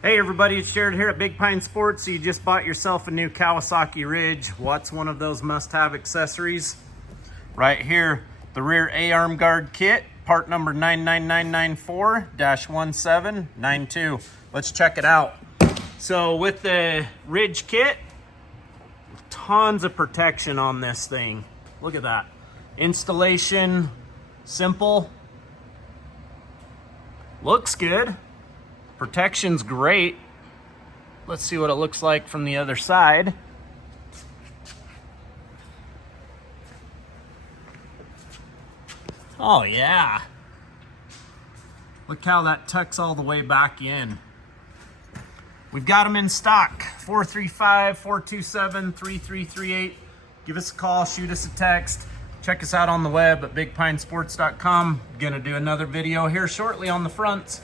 Hey everybody, it's Jared here at Big Pine Sports. So you just bought yourself a new Kawasaki Ridge. What's one of those must-have accessories? Right here, the rear A-arm guard kit, part number 99994-1792. Let's check it out. So with the Ridge kit, tons of protection on this thing. Look at that. Installation, simple. Looks good. Protection's great. Let's see what it looks like from the other side. Oh yeah. Look how that tucks all the way back in. We've got them in stock. 435-427-3338. Give us a call, shoot us a text. Check us out on the web at bigpinesports.com. Gonna do another video here shortly on the fronts.